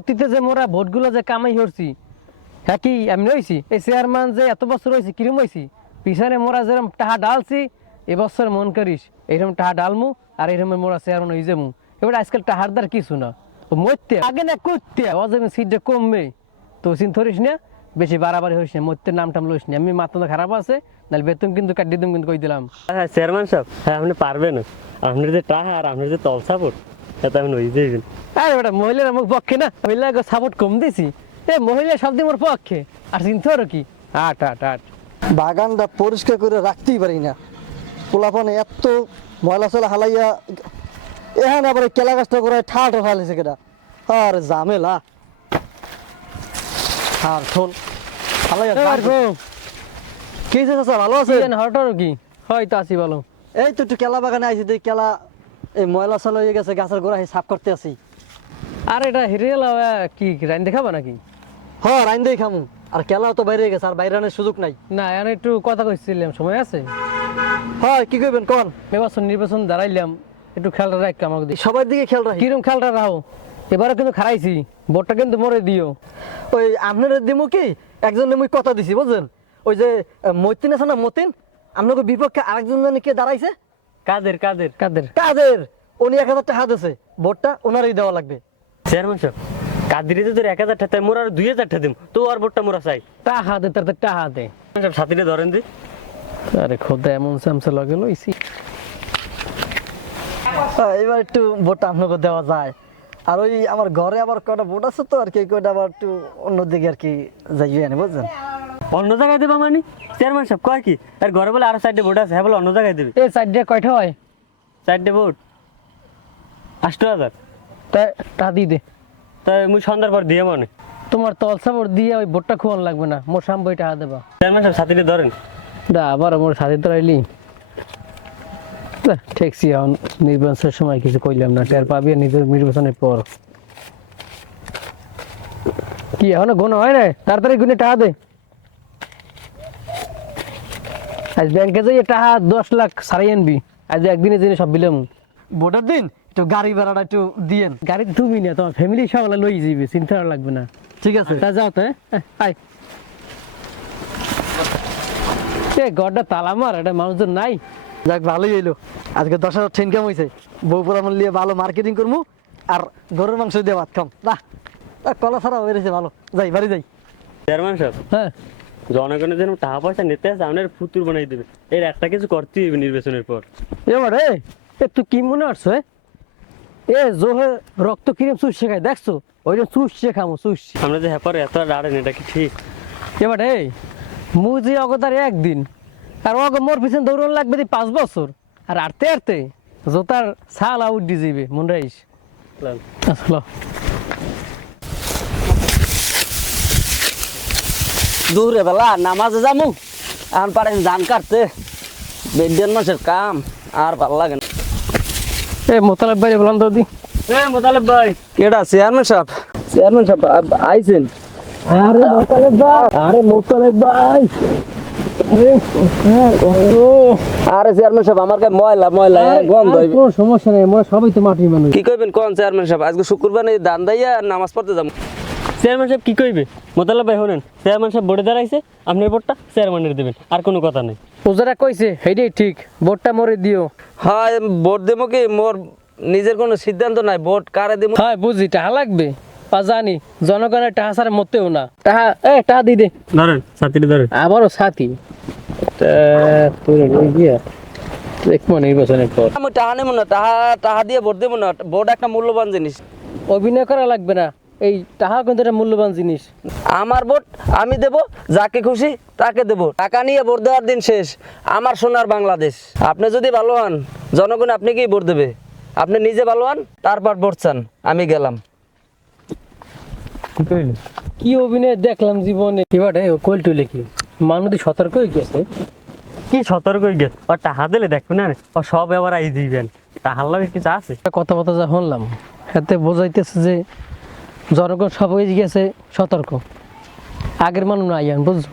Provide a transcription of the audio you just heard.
অতীতে যে মোরা ভোটগুলো যে কামাই করছি হ্যাঁ কি এমনি হয়েছি এই চেয়ারম্যান যে এত বছর হয়েছি কিরম হয়েছি পিছনে মোরা যেরকম টাহা ডালছি এবছর মন করিস এইরকম টাহা ডালমু আর এইরকম মোরা চেয়ারম্যান হয়ে যাবো। এবার আজকাল টাহার দ্বার কিছু না ও মরতে আগে না করতে অজমি সিটটা কমবে তো চিন্তা করিস না বেশি বাড়াবাড়ি হইস না মরতে নাম টাম লইস না আমি মাথা খারাপ আছে নাহলে বেতন কিন্তু কাটিয়ে দিম কিন্তু কই দিলাম। হ্যাঁ চেয়ারম্যান সাহেব, হ্যাঁ আপনি পারবেন, আপনার যে টাকা আর আপনার যে তল সাপোর্ট এটা আপনি হয়ে যাবেন। আরে বেটা মহিলার আমার পক্ষে না, মহিলাকে সাপোর্ট কম দিছি এ মহিলা সব দিন ওর পক্ষে আর চিন্তা করো কি আট আট আট বাগানটা পরিষ্কার করে রাখতেই পারি না, পোলাপানে এত ময়লা চলা হালাইয়া এখানে আবার কেলা গাছটা করে ঠাট হালাইছে কেটা আর ঝামেলা আর শোন হালাইয়া কি যে চাচা ভালো আছে হঠাৎ কি হয়তো আছি বলো। এই তো একটু কেলা বাগানে আইছি তুই কেলা এই ময়লা চলা হয়ে গেছে গাছের গোড়া সাফ করতে আছি। আর এটা হিরে কি রাইন দেখাবা নাকি? হ্যাঁ রাইন দেই খামু আর কেলাও তো বাইরে গেছে আর বাইরে আনার সুযোগ নাই। না আর একটু কথা কইছিলাম সময় আছে? হ্যাঁ কি কইবেন কোন? এবছর নির্বাচন দাঁড়াইলাম একটু খেয়ালটা রাখ আমাকে দিই। সবার দিকে খেয়াল রাখি। কিরম খেয়ালটা রাখো এবারে কিন্তু খারাইছি ভোটটা কিন্তু মরে দিও। ওই আপনার দিমু কি একজনের মুই কথা দিছি বুঝছেন, ওই যে মতিন আছে না মতিন আপনাকে বিপক্ষে আরেকজন জানি কে দাঁড়াইছে কাদের কাদের কাদের কাদের উনি 1000 টাকা দিয়েছে ভোটটা ওনারই দেওয়া লাগবে। চেয়ারম্যান সাহেব কাদেরই তোর 1000 টাকা তাই মোর আর 2000 টাকা দিম তো আর ভোটটা মোরা চাই। টাহা দে তার টাহা দে সাহেব সাথীরে ধরেন দি। আরে খোদা এমন সামসা লাগে লইছি। এবার একটু ভোটটা আপনাকে দেওয়া যায় আর ওই আমার ঘরে আবার কয়টা ভোট আছে তো আর কি কয়টা আবার একটু অন্যদিকে আর কি যাইয়ে আনে বুঝছেন। অন্য জায়গায় দেবা মানে চেয়ারম্যান সাহেব কয় কি আর ঘরে বলে আরো 4টে ভোট আছে, হ্যাঁ বলে অন্য জায়গায় দেবে। এই সাইডে কয়টা হয়? 4টে ভোট 8000 তাই টা দি দে। তাই মুই সন্ধ্যার পর দিয়ে মানে তোমার তলসাপড় দিয়ে ওই ভোটটা খোয়ান লাগবে না, মোর সাম বই টাকা দেবা। চেয়ারম্যান সাহেব সাথীরে ধরেন। দা আবার মোর সাথে তো আইলি ঠেকছি এখন নির্বাচনের সময় কিছু কইলাম না, টের পাবি নির্বাচনের পর। কি এখনো গোনা হয় না? তাড়াতাড়ি গুনে টাকা দে। আজ ব্যাংকে যাই টাকা 10 লাখ সারাই আনবি, আজ একদিনে জেনে সব বিলাম। ভোটের দিন একটু গাড়ি ভাড়াটা একটু দিয়েন। গাড়ি তুমি না তোমার ফ্যামিলি সব লই যাবে, চিন্তা লাগবে না। ঠিক আছে তা যাও তো। হ্যাঁ এ গড়টা তালা মার, এটা মানুষজন নাই। যাক ভালোই হইলো আজকে 10,000 ইনকাম হয়েছে, বউ পোড়ামন নিয়ে ভালো মার্কেটিং করবো আর গরুর মাংস দিয়ে ভাত খাম। না কলা ছাড়া বেড়েছে ভালো, যাই বাড়ি যাই। চেয়ারম্যান সাহেব হ্যাঁ জনগণের জন্য টাকা পয়সা নিতে আছে আপনার ফুতুর বানাই দেবে, এর একটা কিছু করতেই হবে নির্বাচনের পর। এবার এ তুই কি মনে করছো এ জোহে রক্ত কিরম চুষে খায় দেখছো, ওইরকম চুষে খামো চুষ। আমরা যে হ্যাপারে এত আড়েন এটা কি ঠিক? এবার মুজি অগতার একদিন আর অগ মোর পিছনে দৌড়ানো লাগবে 5 বছর আর আরতে আরতে জোতার ছাল আউট দিয়ে যাবে মন রাইস। আসলো দূরে বেলা নামাজে যামু এখন পারেন ধান কাটতে বেদিয়ান মাসের কাম আর ভালো লাগে না। এ মোতালেব ভাই বললাম তো দি। মোতালেব ভাই কেডা চেয়ারম্যান সাহেব? চেয়ারম্যান সাহেব আইছেন? আরে মোতালেব ভাই, আরে মোতালেব ভাই, আরে চেয়ারম্যান সাহেব আমার গায়ে ময়লা ময়লা গন্ধ হইবে। কোনো সমস্যা নেই, মোরা সবাই তো মাটির মানুষ। কি কইবেন কোন চেয়ারম্যান সাহেব? আজকে শুক্রবার নেই ধান দাইয়া নামাজ পড়তে যাবো। চেয়ারম্যান সাহেব কি কইবে? মোতালেব ভাই হলেন চেয়ারম্যান সাহেব বোর্ডে দাঁড়াইছে, আপনি ভোটটা চেয়ারম্যানের দেবেন, আর কোনো কথা নেই। ওজারা কইছে সেইটাই ঠিক, ভোটটা মরে দিও। হ্যাঁ ভোট দেবো কি মোর নিজের কোনো সিদ্ধান্ত নাই, ভোট কারে দেবো। হ্যাঁ বুঝি টাকা লাগবে জানি, জনগণের টাকা ছাড়া মরতেও না। টাকা টাকা দি দে। ধরেন সাথীরে ধরেন। আবারও সাথী দেখবো নির্বাচনের পর। আমি টাকা নেবো না, টাকা দিয়ে ভোট দেবো না, ভোট একটা মূল্যবান জিনিস। অভিনয় করা লাগবে না, এই টাকা কিন্তু একটা মূল্যবান জিনিস। আমার ভোট আমি দেব, যাকে খুশি তাকে দেব, টাকা নিয়ে ভোট দেওয়ার দিন শেষ। আমার সোনার বাংলাদেশ। আপনি যদি ভালো হন জনগণ আপনি কি ভোট দেবে, আপনি নিজে ভালো হন তারপর ভোট চান। আমি গেলাম। কি অভিনয় দেখলাম জীবনে। এবারে কোয়েলটু লিখি মানুষ সতর্ক হয়ে গেছে। কি সতর্ক হয়ে গেছে, আর টাকা দিলে দেখবেন না ও সব এবার আই দিবেন, টাকার লাগে কিছু আছে। কথা কথা যা শুনলাম এতে বোঝাইতেছে যে জনগণ সব হয়ে গেছে সতর্ক, আগের মানুষ নাই বুঝছো।